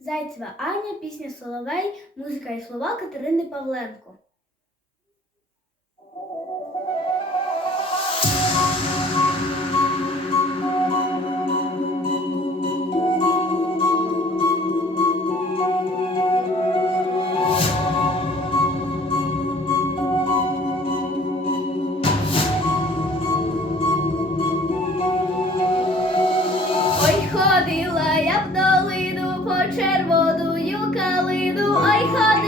Зайцева Аня, пісня Соловей, музика і слова Катерини Павленко. Ой, ходила я в долину по червоную калину, ай ходила